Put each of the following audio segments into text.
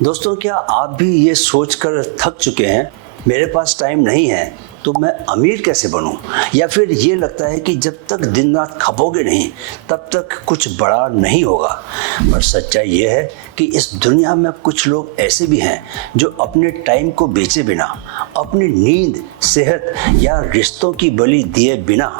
दोस्तों, क्या आप भी ये सोचकर थक चुके हैं मेरे पास टाइम नहीं है तो मैं अमीर कैसे बनूं? या फिर ये लगता है कि जब तक दिन रात खपोगे नहीं तब तक कुछ बड़ा नहीं होगा। पर सच्चाई ये है कि इस दुनिया में कुछ लोग ऐसे भी हैं जो अपने टाइम को बेचे बिना, अपनी नींद, सेहत या रिश्तों की बलि दिए बिना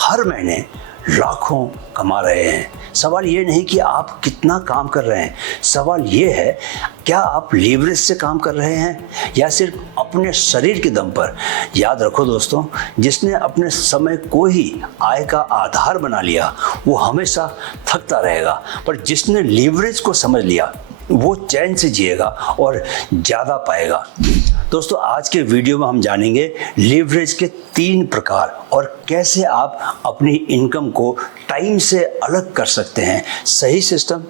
हर महीने लाखों कमा रहे हैं। सवाल ये नहीं कि आप कितना काम कर रहे हैं, सवाल ये है क्या आप लीवरेज से काम कर रहे हैं या सिर्फ अपने शरीर के दम पर। याद रखो दोस्तों, जिसने अपने समय को ही आय का आधार बना लिया वो हमेशा थकता रहेगा, पर जिसने लीवरेज को समझ लिया वो चैन से जिएगा और ज़्यादा पाएगा। दोस्तों, आज के वीडियो में हम जानेंगे लीवरेज के 3 प्रकार और कैसे आप अपनी इनकम को टाइम से अलग कर सकते हैं, सही सिस्टम,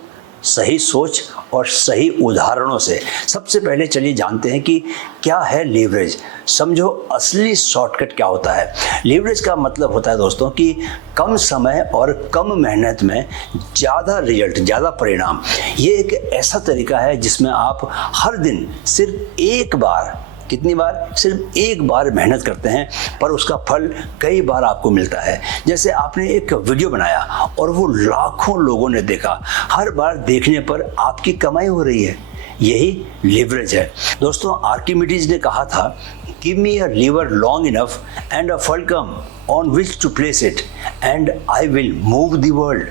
सही सोच और सही उदाहरणों से। सबसे पहले चलिए जानते हैं कि क्या है लीवरेज। समझो असली शॉर्टकट क्या होता है। लीवरेज का मतलब होता है दोस्तों कि कम समय और कम मेहनत में ज़्यादा रिजल्ट, ज़्यादा परिणाम। ये एक ऐसा तरीका है जिसमें आप हर दिन सिर्फ एक बार, कितनी बार? सिर्फ एक बार मेहनत करते हैं पर उसका फल कई बार आपको मिलता है। जैसे आपने एक वीडियो बनाया और वो लाखों लोगों ने देखा, हर बार देखने पर आपकी कमाई हो रही है। यही लीवरेज है दोस्तों। आर्किमिडीज ने कहा था, give me a lever long enough and a fulcrum on which to place it and I will move the world.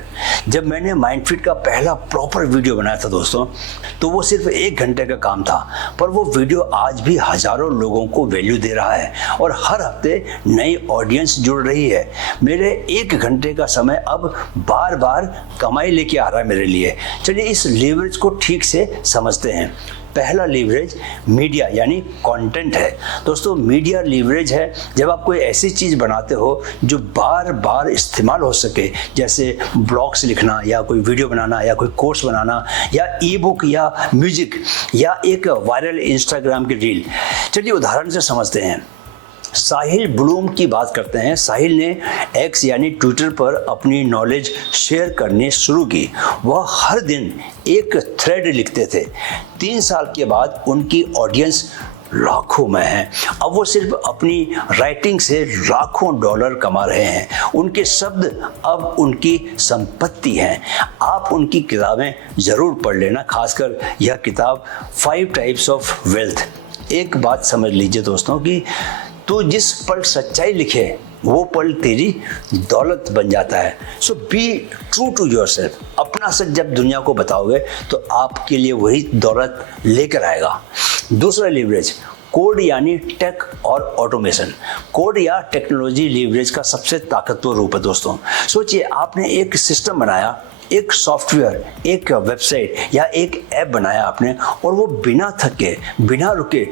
जब मैंने माइंडफिट का पहला प्रॉपर वीडियो बनाया था दोस्तों, तो वो सिर्फ 1 घंटे का काम था, पर वो वीडियो आज भी हज़ारों लोगों को वैल्यू दे रहा है और हर हफ्ते नई ऑडियंस जुड़ रही है। मेरे 1 घंटे का समय अब बार बार कमाई लेके आ रहा है मेरे लिए। चलिए इस लीवरेज को ठीक से समझते हैं। पहला लीवरेज मीडिया यानी कंटेंट है। दोस्तों, मीडिया लीवरेज है जब आप कोई ऐसी चीज़ बनाते हो जो बार बार इस्तेमाल हो सके, जैसे ब्लॉग्स लिखना या कोई वीडियो बनाना या कोई कोर्स बनाना या ई बुक या म्यूजिक या एक वायरल इंस्टाग्राम की रील। चलिए उदाहरण से समझते हैं। साहिल ब्लूम की बात करते हैं। साहिल ने एक्स यानी ट्विटर पर अपनी नॉलेज शेयर करनी शुरू की। वह हर दिन एक थ्रेड लिखते थे। 3 साल के बाद उनकी ऑडियंस लाखों में है। अब वो सिर्फ अपनी राइटिंग से लाखों डॉलर कमा रहे हैं। उनके शब्द अब उनकी संपत्ति हैं। आप उनकी किताबें ज़रूर पढ़ लेना, खासकर यह किताब 5 टाइप्स ऑफ वेल्थ। एक बात समझ लीजिए दोस्तों कि तो जिस पल सच्चाई लिखे वो पल तेरी दौलत बन जाता है। सो बी ट्रू टू योरसेल्फ। अपना सच जब दुनिया को बताओगे तो आपके लिए वही दौलत लेकर आएगा। दूसरा लीवरेज कोड यानी टेक और ऑटोमेशन। कोड या टेक्नोलॉजी लीवरेज का सबसे ताकतवर रूप है दोस्तों। सोचिए, आपने एक सिस्टम बनाया, एक सॉफ्टवेयर, एक वेबसाइट या एक ऐप बनाया आपने, और वो बिना थके, बिना रुके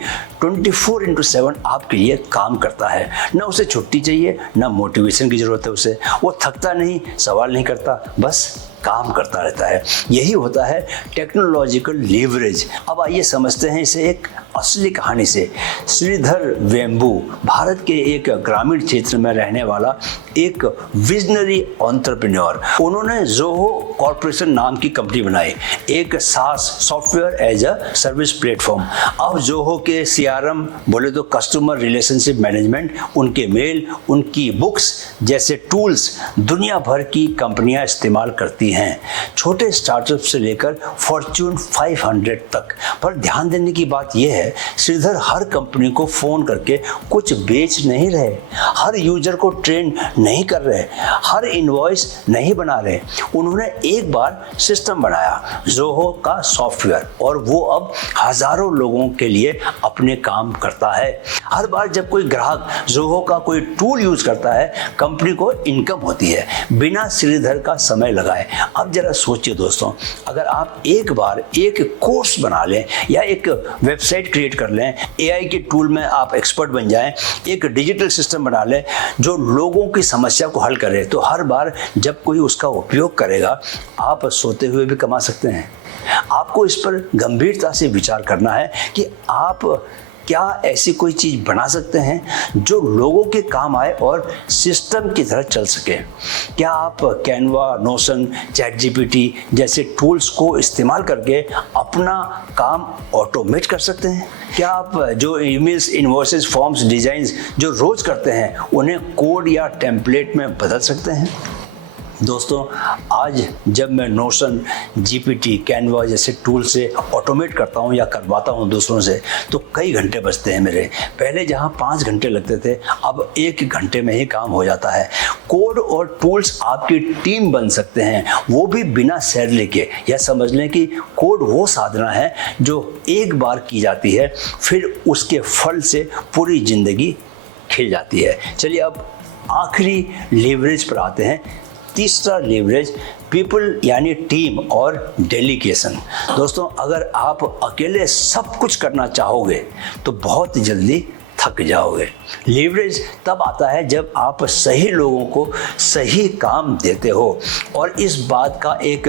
24/7 आपके लिए काम करता है। ना उसे छुट्टी चाहिए, ना मोटिवेशन की ज़रूरत है उसे। वो थकता नहीं, सवाल नहीं करता, बस काम करता रहता है। यही होता है टेक्नोलॉजिकल लीवरेज। अब आइए समझते हैं इसे एक असली कहानी से। श्रीधर वेम्बू भारत के एक ग्रामीण क्षेत्र में रहने वाला एक विजनरी एंटरप्रेन्योर। उन्होंने जोहो कॉर्पोरेशन नाम की कंपनी बनाई, एक SaaS software as a service platform. अब जोहो के सीआरएम बोले तो कस्टमर रिलेशनशिप मैनेजमेंट, उनके मेल, उनकी बुक्स जैसे टूल्स दुनिया भर की कंपनियां इस्तेमाल करती हैं, छोटे स्टार्टअप से लेकर फॉर्च्यून 500 तक। पर ध्यान देने की बात यह है, श्रीधर हर कंपनी को फोन करके कुछ बेच नहीं रहे, हर यूजर को ट्रेन नहीं कर रहे, हर इनवॉइस नहीं बना रहे। उन्होंने एक बार सिस्टम बनाया, जोहो का सॉफ्टवेयर, और वो अब हजारों लोगों के लिए अपने काम करता है। हर बार जब कोई ग्राहक जोहो का कोई टूल यूज करता है, कंपनी को इनकम होती है बिना श्रीधर का समय लगाए। अब जरा सोचिए दोस्तों, अगर आप एक बार एक कोर्स बना लें या एक वेबसाइट क्रिएट कर लें, एआई के टूल में आप एक्सपर्ट बन जाएं, एक डिजिटल सिस्टम बना लें जो लोगों की समस्या को हल करे, तो हर बार जब कोई उसका उपयोग करेगा आप सोते हुए भी कमा सकते हैं। आपको इस पर गंभीरता से विचार करना है कि आप क्या ऐसी कोई चीज़ बना सकते हैं जो लोगों के काम आए और सिस्टम की तरह चल सके? क्या आप कैनवा, नोशन, चैटजीपीटी जैसे टूल्स को इस्तेमाल करके अपना काम ऑटोमेट कर सकते हैं? क्या आप जो ईमेल्स, इनवॉइसेस, फॉर्म्स, डिज़ाइंस जो रोज़ करते हैं उन्हें कोड या टेम्पलेट में बदल सकते हैं? दोस्तों, आज जब मैं नोशन, जीपीटी, कैनवा जैसे टूल से ऑटोमेट करता हूं या करवाता हूं दूसरों से, तो कई घंटे बचते हैं मेरे। पहले जहां 5 घंटे लगते थे, अब 1 घंटे में ही काम हो जाता है। कोड और टूल्स आपकी टीम बन सकते हैं, वो भी बिना सैलरी के। यह समझ लें कि कोड वो साधना है जो एक बार की जाती है, फिर उसके फल से पूरी ज़िंदगी खिल जाती है। चलिए अब आखिरी लेवरेज पर आते हैं। तीसरा लेवरेज, पीपल यानी टीम और डेलीगेशन। दोस्तों, अगर आप अकेले सब कुछ करना चाहोगे तो बहुत जल्दी थक जाओगे। लीवरेज तब आता है जब आप सही लोगों को सही काम देते हो, और इस बात का एक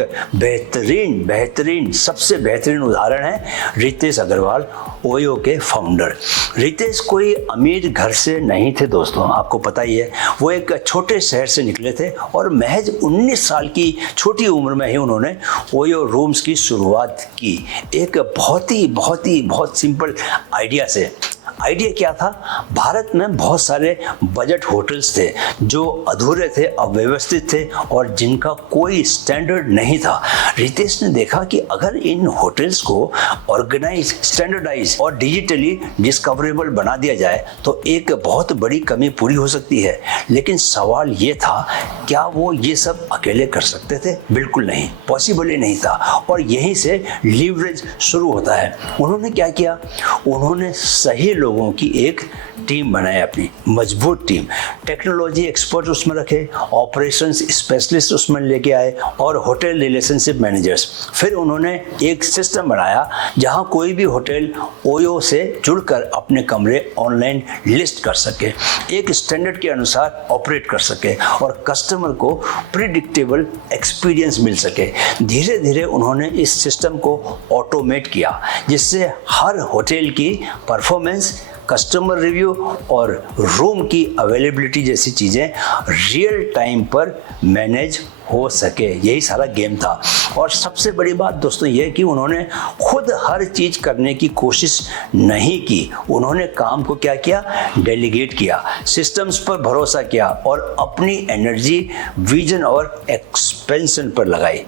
सबसे बेहतरीन उदाहरण है रितेश अग्रवाल, ओयो के फाउंडर। रितेश कोई अमीर घर से नहीं थे दोस्तों, आपको पता ही है। वो एक छोटे शहर से निकले थे और महज 19 साल की छोटी उम्र में ही उन्होंने ओयो रूम्स की शुरुआत की, एक बहुत सिंपल आइडिया से। आइडिया क्या था? भारत में बहुत सारे बजट होटल्स थे जो अधूरे थे, अव्यवस्थित थे और जिनका कोई स्टैंडर्ड नहीं था। रितेश ने देखा कि अगर इन होटल्स को ऑर्गेनाइज, स्टैंडर्डाइज और डिजिटली डिस्कवरेबल बना दिया जाए तो एक बहुत बड़ी कमी पूरी हो सकती है। लेकिन सवाल ये था, क्या वो ये सब अकेले कर सकते थे? बिल्कुल नहीं, पॉसिबल ही नहीं था। और यहीं से लीवरेज शुरू होता है। उन्होंने क्या किया? उन्होंने सही लोगों की एक टीम बनाई, अपनी मजबूत टीम। टेक्नोलॉजी एक्सपर्ट उसमें रखे, ऑपरेशंस स्पेशलिस्ट उसमें लेके आए और होटल रिलेशनशिप मैनेजर्स। फिर उन्होंने एक सिस्टम बनाया जहां कोई भी होटल ओयो से जुड़कर अपने कमरे ऑनलाइन लिस्ट कर सके, एक स्टैंडर्ड के अनुसार ऑपरेट कर सके और कस्टमर को प्रिडिक्टेबल एक्सपीरियंस मिल सके। धीरे धीरे उन्होंने इस सिस्टम को ऑटोमेट किया, जिससे हर होटल की परफॉर्मेंस, कस्टमर रिव्यू और रूम की अवेलेबिलिटी जैसी चीज़ें रियल टाइम पर मैनेज हो सके। यही सारा गेम था। और सबसे बड़ी बात दोस्तों ये कि उन्होंने खुद हर चीज़ करने की कोशिश नहीं की। उन्होंने काम को क्या किया? डेलीगेट किया, सिस्टम्स पर भरोसा किया और अपनी एनर्जी, विजन और एक्सपेंशन पर लगाई।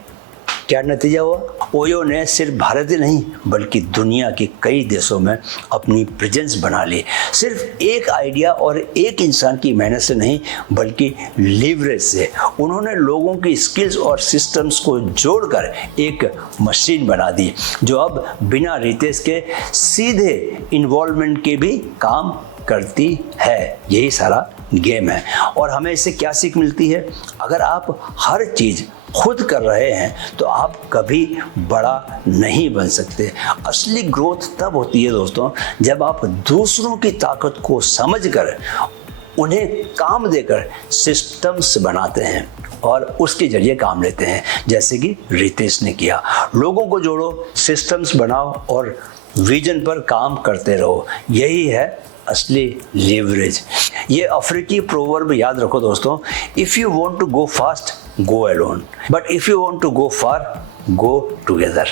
क्या नतीजा हुआ? ओयो ने सिर्फ भारत ही नहीं बल्कि दुनिया के कई देशों में अपनी प्रेजेंस बना ली। सिर्फ एक आइडिया और एक इंसान की मेहनत से नहीं बल्कि लीवरेज से। उन्होंने लोगों की स्किल्स और सिस्टम्स को जोड़कर एक मशीन बना दी जो अब बिना रितेश के सीधे इन्वॉल्वमेंट के भी काम करती है। यही सारा गेम है। और हमें इससे क्या सीख मिलती है? अगर आप हर चीज़ खुद कर रहे हैं तो आप कभी बड़ा नहीं बन सकते। असली ग्रोथ तब होती है दोस्तों जब आप दूसरों की ताकत को समझकर उन्हें काम देकर सिस्टम्स बनाते हैं और उसके जरिए काम लेते हैं, जैसे कि रितेश ने किया। लोगों को जोड़ो, सिस्टम्स बनाओ और विजन पर काम करते रहो। यही है असली लीवरेज। ये अफ्रीकी प्रोवर्ब याद रखो दोस्तों, if you want to go fast go alone, but if you want to go far go together.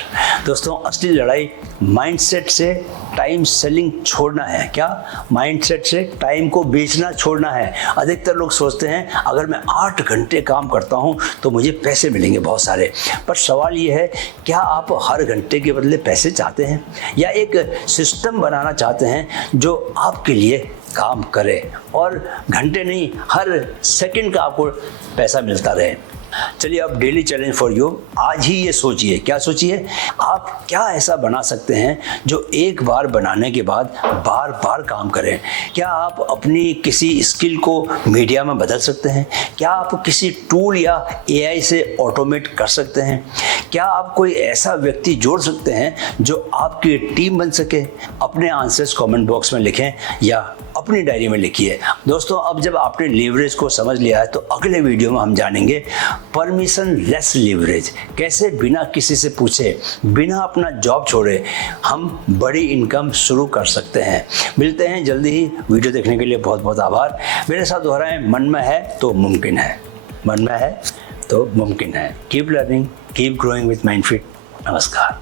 दोस्तों, असली लड़ाई माइंडसेट से टाइम सेलिंग छोड़ना है। क्या? माइंडसेट से टाइम को बेचना छोड़ना है। अधिकतर लोग सोचते हैं अगर मैं 8 घंटे काम करता हूं तो मुझे पैसे मिलेंगे बहुत सारे। पर सवाल ये है, क्या आप हर घंटे के बदले पैसे चाहते हैं या एक सिस्टम बनाना चाहते हैं जो आपके लिए काम करे और घंटे नहीं, हर सेकंड का आपको पैसा मिलता रहे? चलिए अब डेली चैलेंज फॉर यू। आज ही ये सोचिए, क्या सोचिए, आप क्या ऐसा बना सकते हैं जो एक बार बनाने के बाद बार बार काम करें? क्या आप अपनी किसी स्किल को मीडिया में बदल सकते हैं? क्या आप किसी टूल या एआई से ऑटोमेट कर सकते हैं? क्या आप कोई ऐसा व्यक्ति जोड़ सकते हैं जो आपकी टीम बन सके? अपने आंसर्स कमेंट बॉक्स में लिखें या अपनी डायरी में लिखिए। दोस्तों, अब जब आपने लीवरेज को समझ लिया है तो अगले वीडियो में हम जानेंगे परमिशन लेस लीवरेज, कैसे बिना किसी से पूछे, बिना अपना जॉब छोड़े हम बड़ी इनकम शुरू कर सकते हैं। मिलते हैं जल्दी ही। वीडियो देखने के लिए बहुत बहुत आभार। मेरे साथ दोहराएं, मन में है तो मुमकिन है, मन में है तो मुमकिन है। Keep learning, keep growing with Mindfit. नमस्कार।